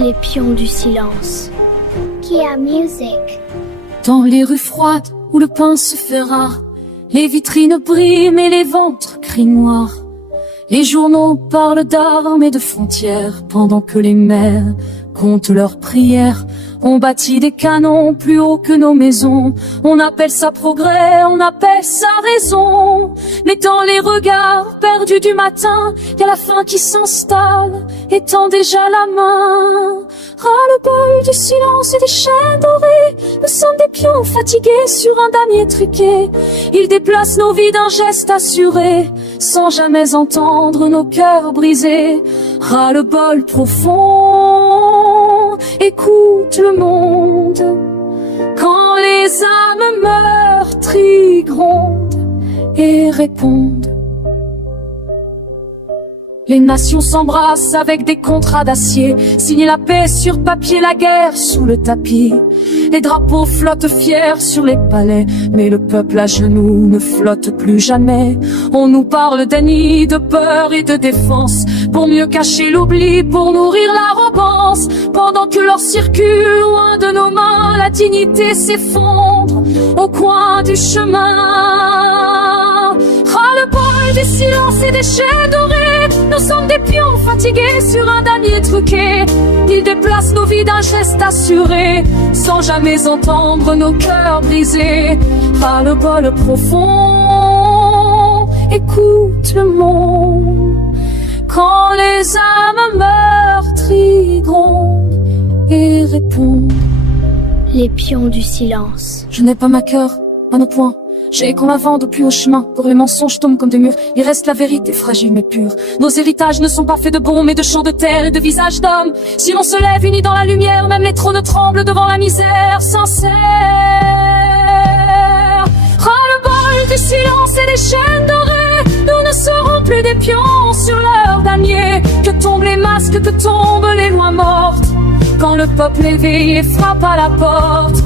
Les pions du silence. Kia Music. Dans les rues froides où le pain se fait rare, les vitrines brillent et les ventres crient noir. Les journaux parlent d'armes et de frontières, pendant que les mères comptent leurs prières. On bâtit des canons plus haut que nos maisons. On appelle ça progrès, on appelle ça raison. Mais dans les regards perdus du matin, y a la faim qui s'installe et tend déjà la main. Ras-le-bol du silence et des chaînes dorées. Nous sommes des pions fatigués sur un damier truqué. Ils déplacent nos vies d'un geste assuré, sans jamais entendre nos cœurs brisés. Ras-le-bol profond, écoute le monde. Quand les âmes meurtries grondent et répondent. Les nations s'embrassent avec des contrats d'acier, signer la paix sur papier, la guerre sous le tapis. Les drapeaux flottent fiers sur les palais, mais le peuple à genoux ne flotte plus jamais. On nous parle d'ennemis, de peur et de défense, pour mieux cacher l'oubli, pour nourrir l'arrogance. Pendant que l'or circule loin de nos mains, la dignité s'effondre au coin du chemin. Ras-le-bol du silence et des chaînes dorées. Nous sommes des pions fatigués sur un damier truqué. Ils déplacent nos vies d'un geste assuré, sans jamais entendre nos cœurs brisés. Ras-le-bol profond, écoute le monde. Quand les âmes meurtries grondent et répondent. Les pions du silence. Je n'ai pas ma cœur à nos poings. J'ai qu'on avance au plus haut chemin, pour les mensonges tombent comme des murs. Il reste la vérité fragile mais pure. Nos héritages ne sont pas faits de bombes mais de champs de terre et de visages d'hommes. Si l'on se lève unis dans la lumière, même les trônes tremblent devant la misère sincère. Ras-le-bol du silence et des chaînes dorées. Nous ne serons plus des pions sur leur damier. Que tombent les masques, que tombent les lois mortes. Quand le peuple éveillé frappe à la porte.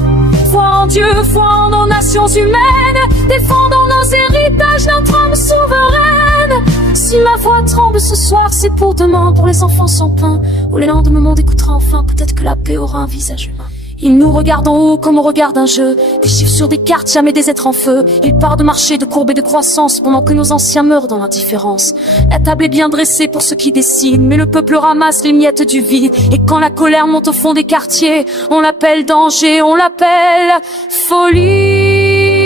Foi en Dieu, foi en nos nations humaines, défendons nos héritages, notre âme souveraine. Si ma voix tremble ce soir, c'est pour demain, pour les enfants sans pain, où les lendemains monde écoutera enfin, peut-être que la paix aura un visage humain. Ils nous regardent en haut comme on regarde un jeu, des chiffres sur des cartes, jamais des êtres en feu. Ils partent de marché, de courbe et de croissance, pendant que nos anciens meurent dans l'indifférence. La table est bien dressée pour ceux qui décident, mais le peuple ramasse les miettes du vide. Et quand la colère monte au fond des quartiers, on l'appelle danger, on l'appelle folie.